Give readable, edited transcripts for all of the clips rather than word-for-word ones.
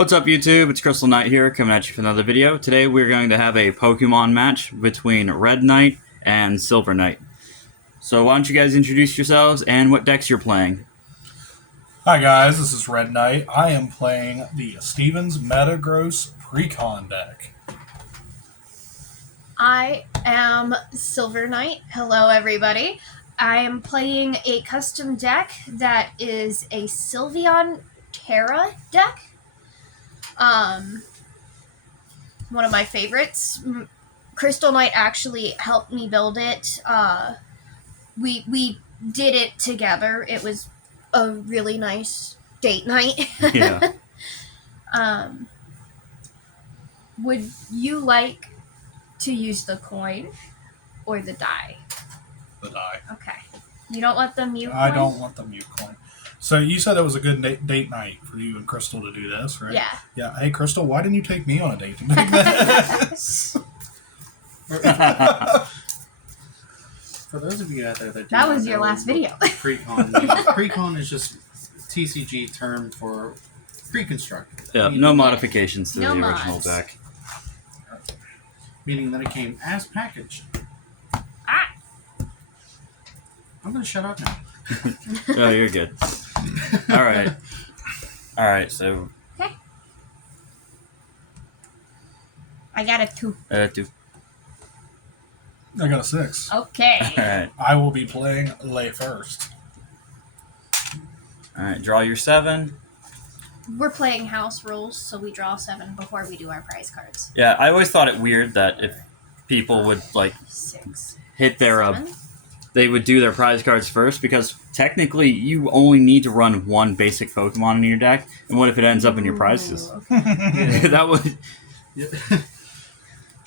What's up, YouTube? It's Crystal Knight here, coming at you for another video. Today we're going to have a Pokemon match between Red Knight and Silver Knight. So why don't you guys introduce yourselves and what decks you're playing? Hi guys, this is Red Knight. I am playing the Stevens Metagross Precon deck. I am Silver Knight. Hello, everybody. I am playing a custom deck that is a Sylveon Terra deck. One of my favorites. Crystal Knight actually helped me build it. We did it together. It was a really nice date night. Yeah. Would you like to use the coin or the die? The die. Okay. You don't want the Mew coin? I don't want the Mew coin. So you said it was a good date night for you and Crystal to do this, right? Yeah. Yeah. Hey, Crystal, why didn't you take me on a date to make this? For those of you out there that do That not was your know last what video. Precon means, precon is just TCG term for pre-constructed. Yeah, Meaning no that- modifications to No the original mods. deck. Meaning that it came as packaged. Ah! I'm gonna shut up now. Oh, you're good. Alright. Alright, so... I got a 2. Two. I got a 6. Okay. Alright. I will be playing Lay first. Alright, draw your 7. We're playing house rules, so we draw 7 before we do our prize cards. Yeah, I always thought it weird that if people would, 6. hit their... 7. they would do their prize cards first, because technically you only need to run one basic Pokemon in your deck, and what if it ends up in your prizes? Ooh, okay. That would...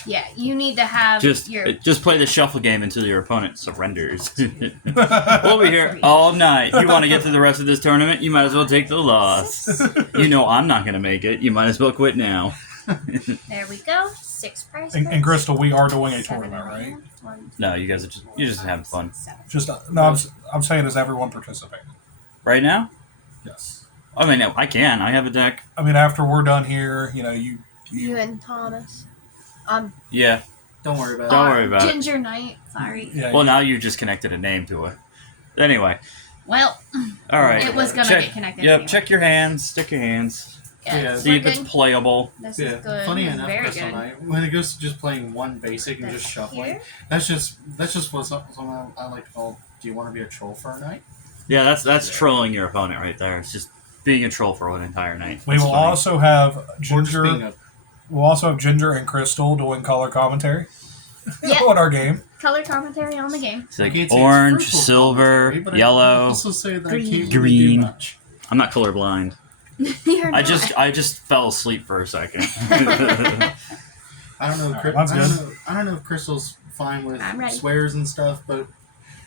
Yeah, you need to have your... Just play the shuffle game until your opponent surrenders. We'll be here all night. You want to get through the rest of this tournament? You might as well take the loss. You know I'm not going to make it. You might as well quit now. There we go. 6 prize cards. And Crystal, we are doing a 7 tournament, right? around. 1, No, you guys are just having fun. 7. Just no, I'm saying, is everyone participating? Right now? Yes. I mean, I can. I have a deck. I mean, after we're done here, You and Thomas. Yeah. Don't worry about Don't it. worry about it. Ginger Knight. Sorry. Yeah. Well, now you just connected a name to it. Anyway. Well, All right. it was going to get connected. Yep, anyway. check your hands. Check your hands. Yeah. See if it's working. playable. This Yeah, is good. funny This is enough, very Crystal good. Knight, when it goes to just playing one basic and This just shuffling, here. that's just what someone I like to call, do you want to be a troll for a night? Yeah, that's trolling your opponent right there. It's just being a troll for an entire night. we It's will funny. also have Or just being Ginger. a We'll also have Ginger and Crystal doing color commentary Yep. on our game. Color commentary on the game. It's like I can't say it's orange, fruitful silver, commentary, but I yellow. also say that green. I can't Green. really do much. I'm not colorblind. You're I not. just fell asleep for a second. I don't know. Alright, that's good. I don't know if Crystal's fine with I'm ready. swears and stuff, but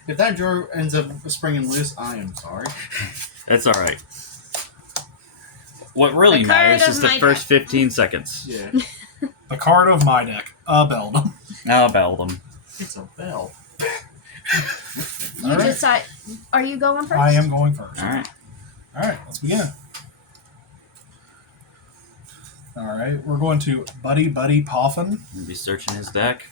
if that drawer ends up springing loose, I am sorry. That's all right. What really The card matters of is the my first 15 seconds. Yeah, The card of my deck, Beldum. I'll bell them. it's a bell. You Alright. decide. Are you going first? I am going first. All right. All right, let's begin. All right, we're going to Buddy Poffin. I'll be searching his deck.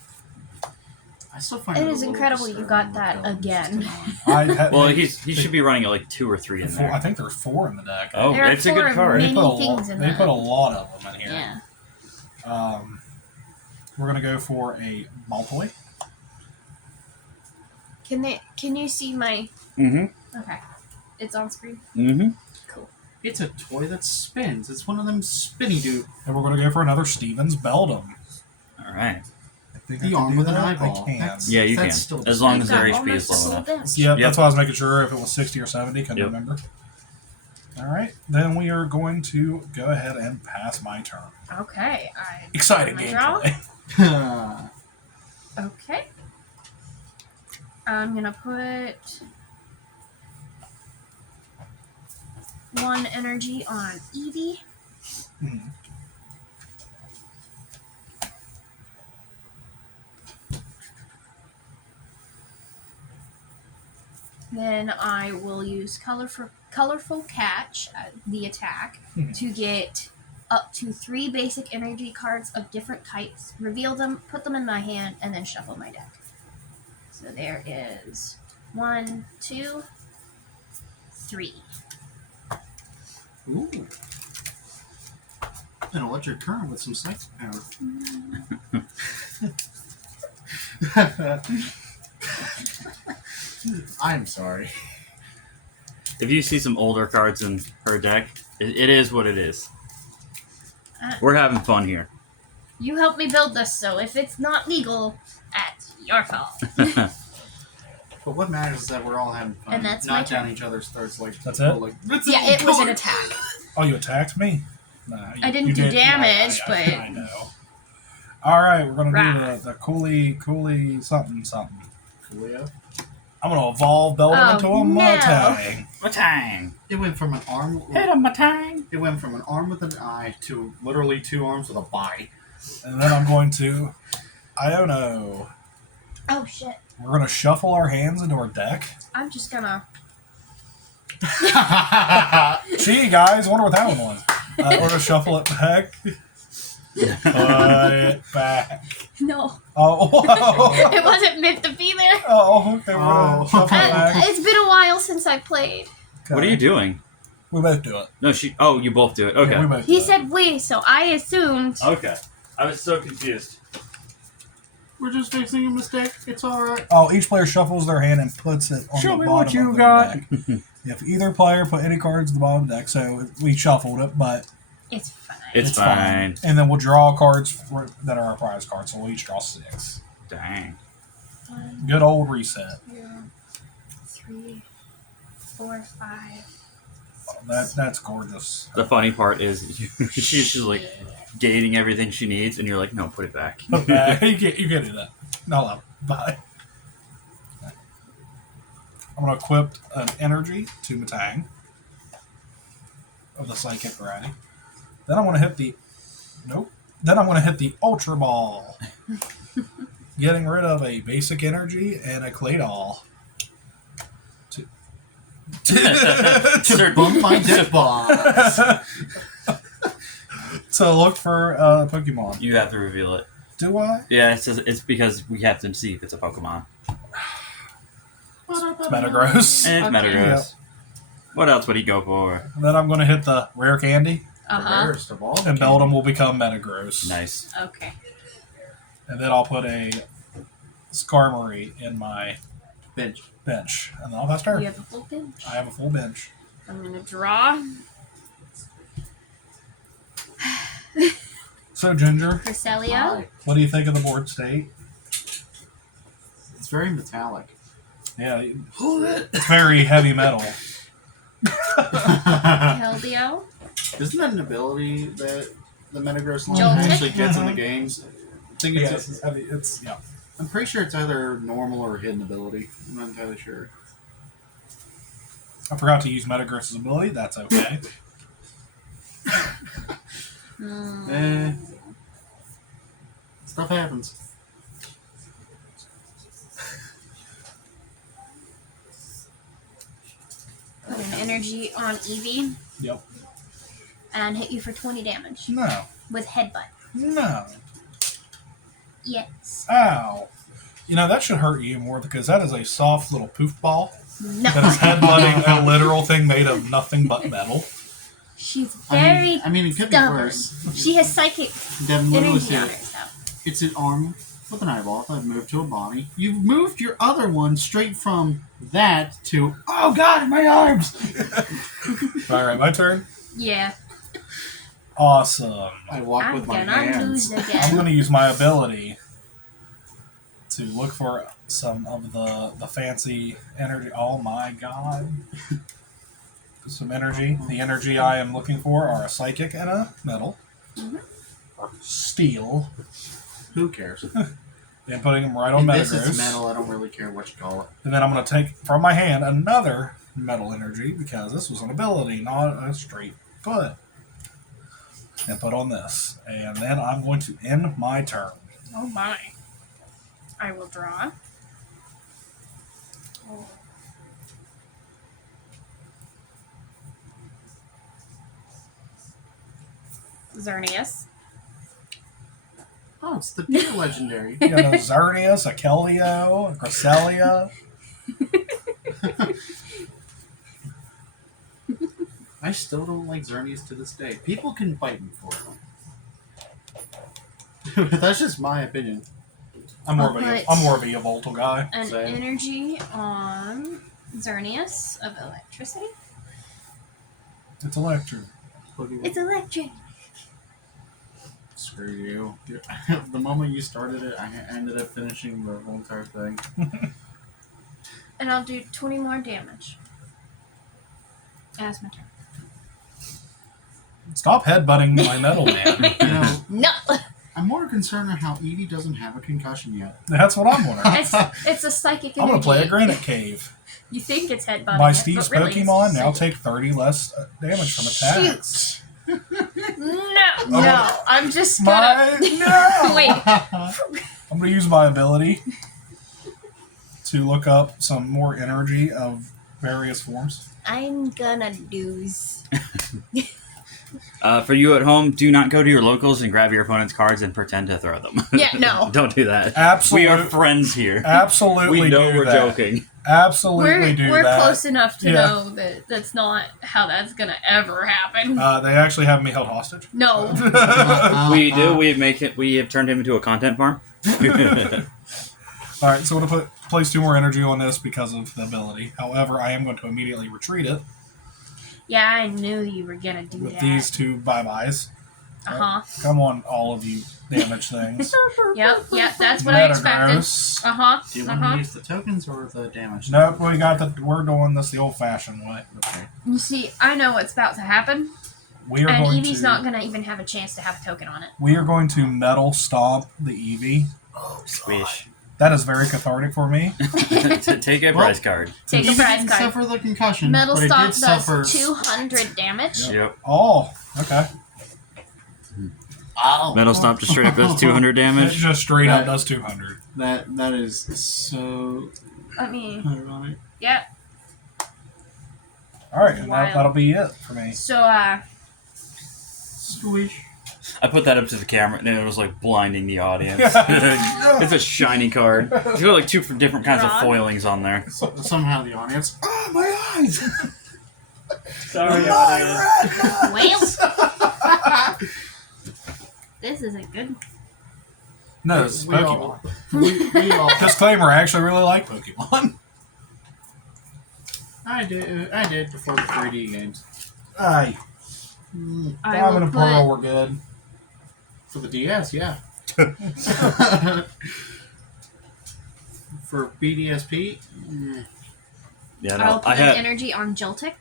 I still find It a is little incredible you got disturbing that with Bell. again. Well, he should be running like 2 or 3 in I there. think there's 4 in the deck. Oh, There are it's a 4 good card. many They put a things in they that. put a lot of them in here. Yeah. We're gonna go for a Maltoy. Can you see my? Mm-hmm. Okay, it's on screen. Mm-hmm. It's a toy that spins. It's one of them spinny dude. And we're gonna go for another Stevens Beldum. All right. I think The I can arm do with an that. eyeball. I can. That's- Yeah, you That's can. still As long as I've their got HP is almost low a full enough. bench. Yep, Yep. that's why I was making sure if it was 60 or 70. Couldn't Yep. remember. All right, then we are going to go ahead and pass my turn. Okay, I. Exciting My draw? gameplay. Okay. I'm gonna put 1 energy on Eevee. Mhm. Then I will use colorful catch, the attack, Mhm. to get up to 3 basic energy cards of different types, reveal them, put them in my hand, and then shuffle my deck. So there is 1, 2, 3. Ooh. An electric current with some psychic power. I'm sorry. If you see some older cards in her deck, it is what it is. We're having fun here. You helped me build this, so if it's not legal, that's your fault. But what matters is that we're all having fun, And that's my not down turn. each other's throats like. That's it? Like, Yeah, it was an attack. Oh, you attacked me? Nah, I didn't you do did. damage, I but- know. All right, we're gonna Right. do the Cooley something. Coolio. I'm gonna evolve Beldum Oh, into a no. Mutang. Matang! It went from an arm. Hit him, Matang! It went from an arm with an eye to literally 2 arms with a body. And then I'm going to Iono. Oh shit. We're gonna shuffle our hands into our deck. I'm just gonna. Gee, guys, wonder what that one was. We're gonna shuffle it back. Put it back. No. Oh, It wasn't meant to be there. oh, okay. We're gonna Oh. shuffle it back. It's been a while since I played. Okay. What are you doing? We both do it. No, Oh, you both do it. Okay. Yeah, we both He do it. said we, so I assumed. Okay. I was so confused. We're just fixing a mistake. It's alright. Oh, each player shuffles their hand and puts it on Show the me bottom what you of their got. deck. If either player put any cards at the bottom of the deck, so we shuffled it, but It's fine. It's fine. And then we'll draw cards that are our prize cards, so we'll each draw 6. Dang. 1, Good old reset. 2, 3, 4, 5. That's gorgeous. The funny part is she's just like gating everything she needs, and you're like, no, put it back. You can't do that. No. Bye. I'm going to equip an energy to Matang of the psychic variety. Then I'm going to hit the... Nope. Then I'm going to hit the Ultra Ball. Getting rid of a basic energy and a Claydol. To bump my death box. So look for Pokemon. You have to reveal it. Do I? Yeah, it's because we have to see if it's a Pokemon. It's Metagross. And it's Okay. Metagross. What else would he go for? And then I'm going to hit the Rare Candy, Uh The huh. rarest of all. and Beldum will become Metagross. Nice. Okay. And then I'll put a Skarmory in my Bench. bench. And then I'll pass turn. You have a full bench. I have a full bench. I'm gonna draw. So, Ginger, Cresselia. Hi. what do you think of the board state? It's very metallic. Yeah, it's very heavy metal. Keldeo. Isn't that an ability that the Metagross line Joltik? actually gets in the Mhm. games? I think it's Yes, it's heavy. It's, yeah. I'm pretty sure it's either normal or hidden ability. I'm not entirely sure. I forgot to use Metagross's ability. That's okay. Hmm. Stuff happens. Put an energy on Eevee Yep. and hit you for 20 damage No. with headbutt. No. Yes. Ow. You know, that should hurt you more because that is a soft little poof ball No. that is headbutting a literal thing made of nothing but metal. She's very I mean, it could be stubborn. worse. She has psychic Devin literally energy on said, her, so. it's an arm with an eyeball that moved to a body. You've moved your other one straight from that to, oh god, my arms! All right, my turn. Yeah. Awesome. I walk I'm with my gonna hands. lose I'm again. going to use my ability to look for some of the fancy energy. Oh my god. Some energy. The energy I am looking for are a psychic and a metal. Mhm. Or steel. Who cares? And putting them right on If this is Metagross. metal, I don't really care what you call it. And then I'm going to take from my hand another metal energy because this was an ability, not a straight put. And put on this. And then I'm going to end my turn. Oh my. I will draw. Xerneas. Oh, it's the deer legendary. You got a Xerneas, a Keldeo, a Cresselia. I still don't like Xerneas to this day. People can fight me for it. That's just my opinion. I'm more of I'll a put- I'm more of a Yveltal guy. An Same. energy on Xerneas of electricity. It's electric. It's electric. Screw you. The moment you started it, I ended up finishing the whole entire thing. And I'll do 20 more damage. As my turn. Stop headbutting my metal man. You know, No! I'm more concerned on how Edie doesn't have a concussion yet. That's what I'm wondering. It's a psychic energy. I'm gonna play a Granite Cave. You think it's headbutting By it, Steve's but really it's Pokemon now psychic. take 30 less damage from attacks. Shoot! No, I'm just gonna. My no. Wait, I'm gonna use my ability to look up some more energy of various forms. I'm gonna lose. For you at home, do not go to your locals and grab your opponent's cards and pretend to throw them. Yeah, no. Don't do that. Absolutely, We are friends here. absolutely. We know do we're that. joking. Absolutely do We're that. close enough to Yeah. know that that's not how that's gonna ever happen. They actually have me held hostage. No. We do. We have turned him into a content farm. All right, so I'm gonna place 2 more energy on this because of the ability. However, I am going to immediately retreat it Yeah, I knew you were gonna do with that. these 2 bye-byes. Uh-huh. Come on, all of you damage things. Yep, that's what I expected. Metagross. Uh-huh. Do you want to use the tokens or the damage? Nope, we're doing this the old-fashioned way. Okay. You see, I know what's about to happen, We are and going Eevee's to not gonna even have a chance to have a token on it. we are going to metal stomp the Eevee. Squish. That is very cathartic for me. Take a prize card. Take a Edie prize didn't card. suffer the concussion, Metal but it Stomp did suffer. does 200 damage. Yep. Yep. Oh, okay. Ow. Metal Stomp just straight up does 200 It damage. just straight up That- does 200. That is so I mean, ironic. yeah. All right, and Wild. that'll be it for me. So, Squish. I put that up to the camera and it was like blinding the audience. It's a shiny card. It's got like 2 different kinds of Ron? foilings on there. Somehow the audience. Oh, my eyes! Sorry, well, this isn't good. No, this is We Pokemon. We all. Disclaimer: I actually really like Pokemon. I did before the 3D games. Aye, I Diamond will and Pearl put were good. For the DS, yeah. For BDSP, Yeah, I'll no, put I an had. energy on Joltik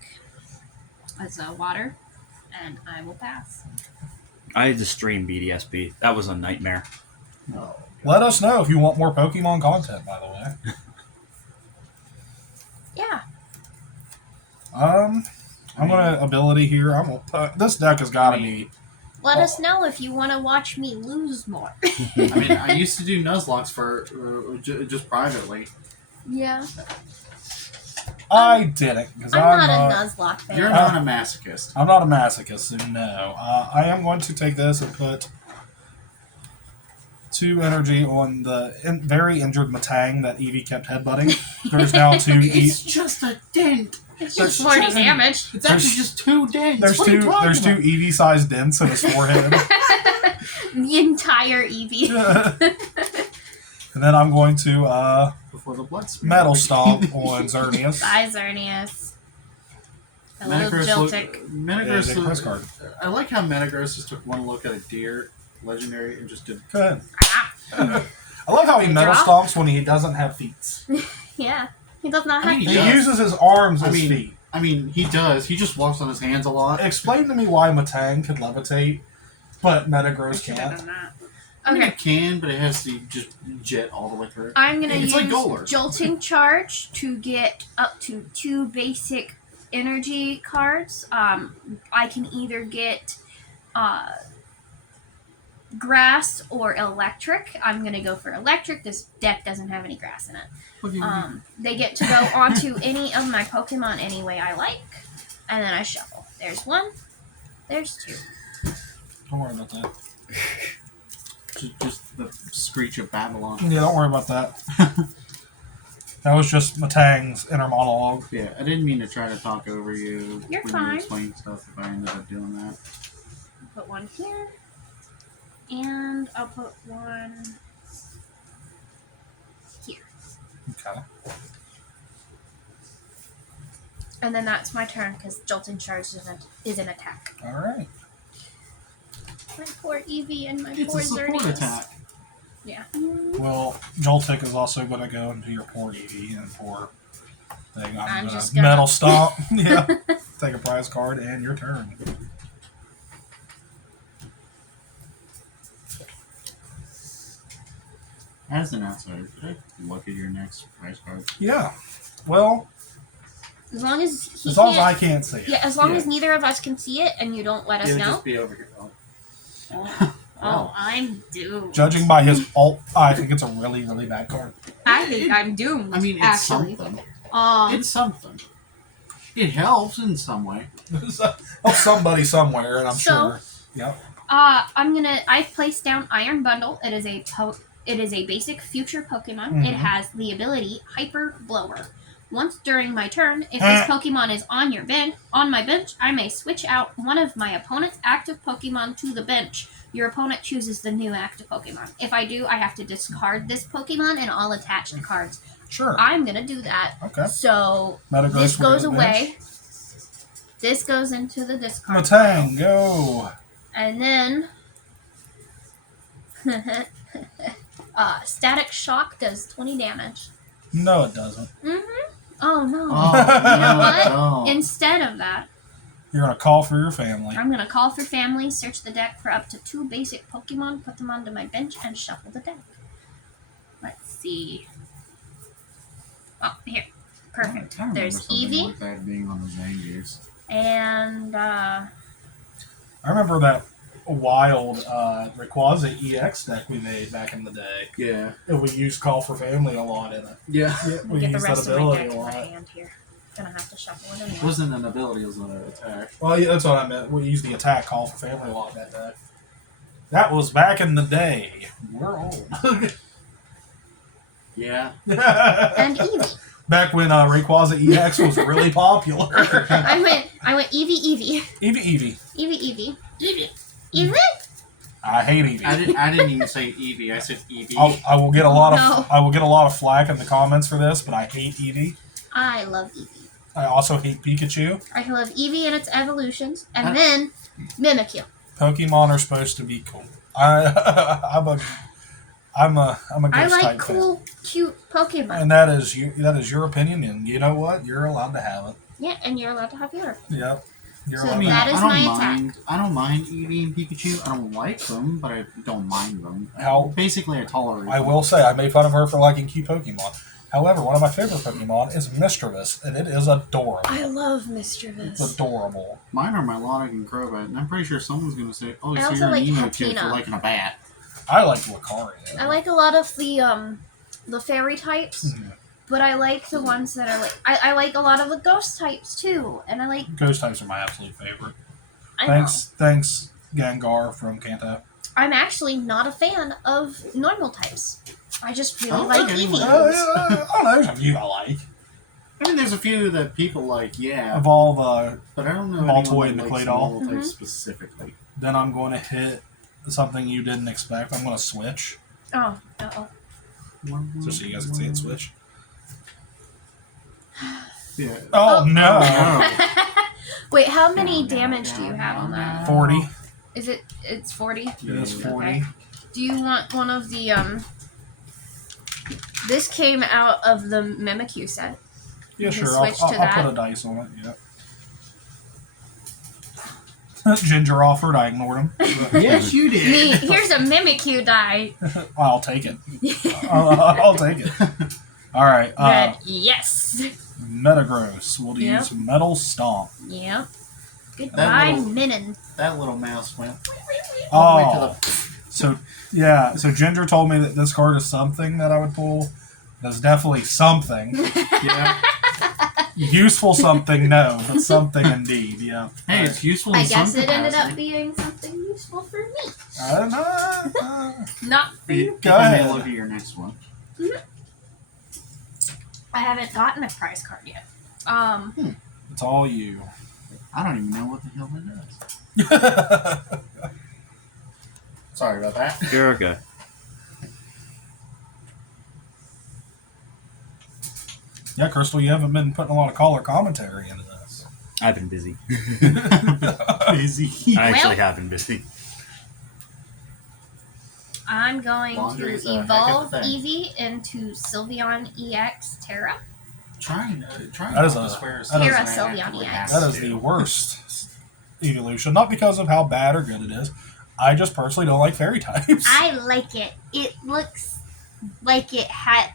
as water, and I will pass. I had to stream BDSP. That was a nightmare. oh, Let us know if you want more Pokemon content. By the way, Yeah. I'm gonna ability here. I'm gonna this deck has got to be. Let us know if you want to watch me lose more. I mean, I used to do Nuzlocke for just privately. Yeah. I didn't because I'm not a Nuzlocke fan. You're not a masochist. I'm not a masochist, so no. I am going to take this and put 2 energy on the very injured Matang that Eevee kept headbutting. There's now 2 It's just a dent. It's There's just 40 just- damage. It's actually just 2 dents. There's What are you two talking there's 2 about? Eevee-sized dents in his forehead. The entire Eevee. And then I'm going to Before the blood smear. metal stomp on Xerneas. Bye, Xerneas. Hello, Metagross Joltik. Yeah, take a prize card. I like how Metagross just took one look at a deer legendary and just did. Go ahead. Ah. I love how he metal Drop? stomps when he doesn't have feet. Yeah. He does not I have mean, He He does. uses his arms I as mean- feet. I mean, he does. He just walks on his hands a lot. Explain to me why Matang could levitate, but Metagross can't. I mean, Okay. it can, but it has to just jet all the way through. I'm gonna It's use like Golur. Jolting Charge to get up to 2 basic energy cards. I can either get grass or electric. I'm gonna go for electric. This deck doesn't have any grass in it. They get to go onto any of my Pokemon any way I like, and then I shuffle. There's 1. There's 2. Don't worry about that. Just the screech of Babylon. Yeah, don't worry about that. That was just Matang's inner monologue. Yeah, I didn't mean to try to talk over you You're when fine. you were explaining stuff if I ended up doing that. Put one here. And I'll put one here. Okay. And then that's my turn because Jolting Charge is an attack. All right. My poor Eevee and my It's poor a support Xerneas. attack. Yeah. Well, Joltik is also going to go into your poor Eevee and poor thing. I'm I'm gonna just gonna- metal stomp. Yeah. Take a prize card and your turn. As an outsider, could I look at your next prize card? Yeah. Well, As long as he as long as can't- I can't see it. Yeah, as long Yeah. as neither of us can see it and you don't let us It would know. just be over here. Oh. Oh, I'm doomed. Judging by his alt, I think it's a really, really bad card. I think I'm doomed. I mean, it's actually. something. Um, It's something. It helps in some way. Help somebody somewhere, and I'm So- sure. Yep. I've placed down Iron Bundle. It is a basic future Pokemon. It Mhm. has the ability Hyper Blower. Once during my turn, if this Pokemon is on my bench, I may switch out one of my opponent's active Pokemon to the bench. Your opponent chooses the new active Pokemon. If I do, I have to discard this Pokemon and all attached cards. Sure. I'm gonna do that. Okay. So Metagross this will go goes to the away. This goes into the discard. bench. Matang, go. And then Static Shock does 20 damage. No, it doesn't. Oh no. Oh, You know what? no. Instead of that, You're gonna call for your family. I'm gonna call for family, search the deck for up to 2 basic Pokemon, put them onto my bench, and shuffle the deck. Let's see. Oh, here. Perfect. I remember There's something Eevee like that being on the Zangiers. and I remember that wild Rayquaza EX deck we made back in the day. Yeah. And we used Call for Family a lot in it. Yeah. Yeah, we get the used rest that of my ability deck a in my lot. hand here. Gonna have to shuffle it It anyway. wasn't an ability, it was an attack. Well, yeah, that's what I meant. We used the attack Call for Family a lot that day. That was back in the day. We're old. Yeah. And Eevee. Back when Rayquaza EX was really popular. I went Eevee. Eevee. Eevee. I hate Eevee. I didn't even say Eevee, I said Eevee. I will get a lot of No. I will get a lot of flack in the comments for this, but I hate Eevee. I love Eevee. I also hate Pikachu. I love Eevee and its evolutions, and I- then Mimikyu. Pokemon are supposed to be cool. I'm a I ghost like type cool, cute fan. Pokemon. And that is your opinion, and you know what? You're allowed to have it. Yeah, and you're allowed to have your. Yep. You're So allowed I mean, to that have is I don't my attack. mind. I don't mind Eevee and Pikachu. I don't like them, but I don't mind them. How- Basically, I tolerate. I them. will say I made fun of her for liking cute Pokemon. However, one of my favorite Pokemon is Mischievous, and it is adorable. I love It's Mischievous. adorable. Mine are Milotic and Crobat, and I'm pretty sure someone's gonna say, "Oh, I so also you're an like emo kid for Hatenna. liking a bat." I like Lucario. I like a lot of the fairy types, Hmm. but I like the ones that are like I like a lot of the ghost types too, and I like Ghost types are my absolute favorite. I Thanks, Gengar from Kanto. I'm actually not a fan of normal types. I just really I don't like think anyone Eevee. is. I don't know. There's a few I like. I mean, there's a few that people like, yeah, Evolve. but I don't know Maltoy anyone and that likes Claydol. Maltoy Mhm. specifically. Then I'm going to hit something you didn't expect. I'm going to switch, Oh, uh-oh. just so you guys can see it switch. Yeah. Oh, Oh. no! No. Wait, how many damage do you have on that? 40. Is it? It's 40. It is Yeah. 40. Okay. Do you want one of the This came out of the Mimikyu set. Yeah, You can sure. I'll switch to put that. a dice on it. Yep. Ginger offered. I ignored him. Yes, you Me, did. here's a Mimikyu die. I'll take it. I'll take it. All right. Red, yes. Metagross. We'll Yeah. use Metal Stomp. Yep. Goodbye, little- Minun. That little mouse went all the way Oh. to the. So, yeah. So Ginger told me that this card is something that I would pull. That's definitely something. Yeah. Useful something, no, but something indeed. Yeah. Hey, it's useful in I some guess it ended up capacity. being something useful for me. I don't know. Not for you. Go If I may ahead. look at your next one. I haven't gotten a prize card yet. It's all you. I don't even know what the hell it does. Sorry about that. You're okay. Yeah, Crystal, you haven't been putting a lot of color commentary into this. I've been busy. Busy. I actually Well- have been busy. I'm going Laundry is to a heck of a evolve thing. Eevee into Sylveon EX Terra. Trying That is not a- to swear as that much is- as I Terra actually Sylveon have That is to. the worst evolution. Not because of how bad or good it is. I just personally don't like fairy types. I like it. It looks like it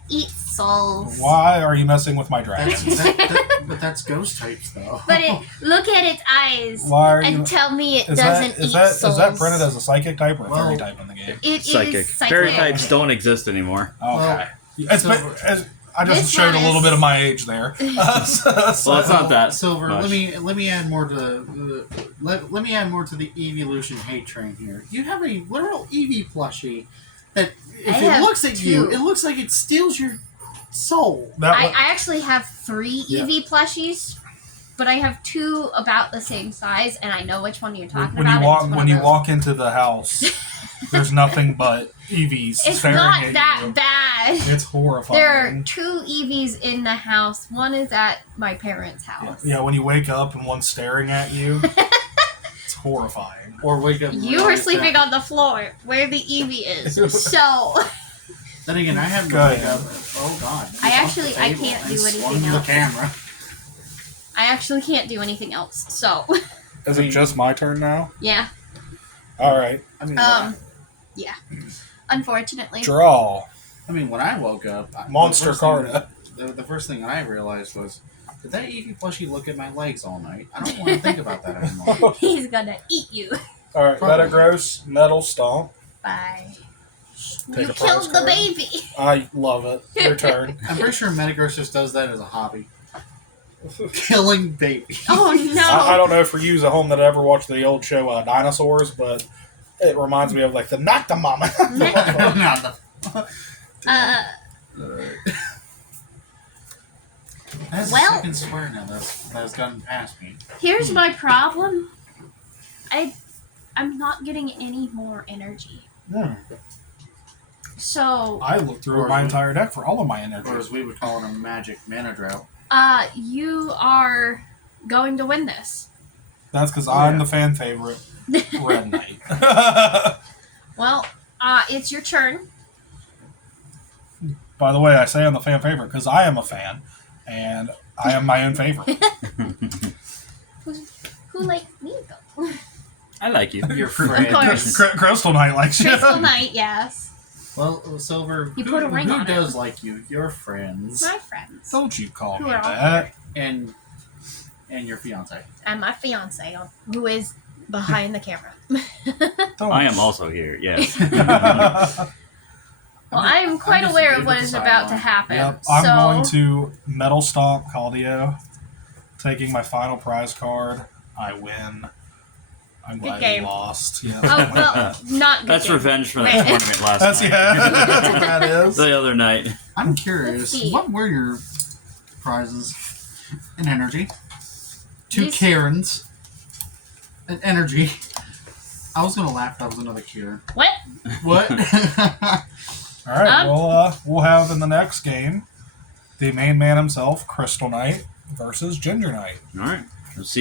eats souls. Why are you messing with my That's, dragon? but that's ghost types, though. But look at its eyes Why are you? and tell me it Is doesn't that, is eat that souls. is that printed as a psychic type or a fairy Well, type in the game? It is Psychic. psychic. Fairy types don't exist anymore. Okay. It's so- I just This showed one a little is- bit of my age there. Well, it's not that. Silver. much. Let me add more to let me add more to the evolution hate train here. You have a literal Eevee plushie that if I it have looks at you, two. it looks like it steals your soul. That I wa- actually have 3 Yeah. Eevee plushies, but I have 2 about the same size, and I know which one you're talking when about. you walk It's one when of you those. walk into the house, there's nothing but Eevees It's staring not at that you. bad. It's horrifying. There are 2 Eevees in the house. One is at my parents' house. Yeah, when you wake up and one's staring at you, it's horrifying. Or wake up. And You were realize sleeping that- on the floor where the Eevee is. So Then again, I have to Go wake ahead. up. Oh God! I It's off actually- the I table can't and do swung anything the else. camera. I actually can't do anything else. So Is it just my turn now? yeah. All right. I mean, Yeah. Unfortunately. Draw. when I woke up, Monster the first thing- Carta. The first thing I realized was, did that Eevee plushie look at my legs all night? I don't want to think about that anymore. He's gonna eat you. All right. Probably. Metagross, Metal Stomp. Bye. Take You a prize killed the card. baby. I love it. Your turn. I'm pretty sure Metagross just does that as a hobby. Killing babies. Oh no. I don't know for you as a home that ever watched the old show Dinosaurs, but it reminds me of like the Nakamama. That's Well- the second swear now that's gotten past me. Here's my problem. I'm not getting any more energy. So, I looked through my entire deck for all of my Or energy. as we would call it, a magic mana drought. you are going to win this. That's because Oh, I'm yeah. the fan favorite, Red Knight. Well, it's your turn. By the way, I say I'm the fan favorite because I am a fan, and I am my own favorite. Who likes me though? I like you. Your Of friend. course. Crystal Knight likes you. Crystal Knight, yes. Well, Silver, You put a ring who on it. does like you? Your friends. My friends. Don't you call Who me are all that. And your fiance. And my fiance, who is behind the camera. Don't. I am also here. Yes. Well, I am quite just aware good of what with is the about to sideline. happen. Yep, So, I'm going to Metal Stomp Caldio, taking my final prize card. I win. I'm glad game. you lost. Yeah. oh well, not good That's game. revenge for that Wait. tournament last That's night. that's what that is. The other night. I'm curious, see. what were your prizes in energy? 2 These- Karens. In energy. I was gonna laugh. That was another Karen. What? What? All right. Um, We'll have in the next game the main man himself, Crystal Knight, versus Ginger Knight. All right.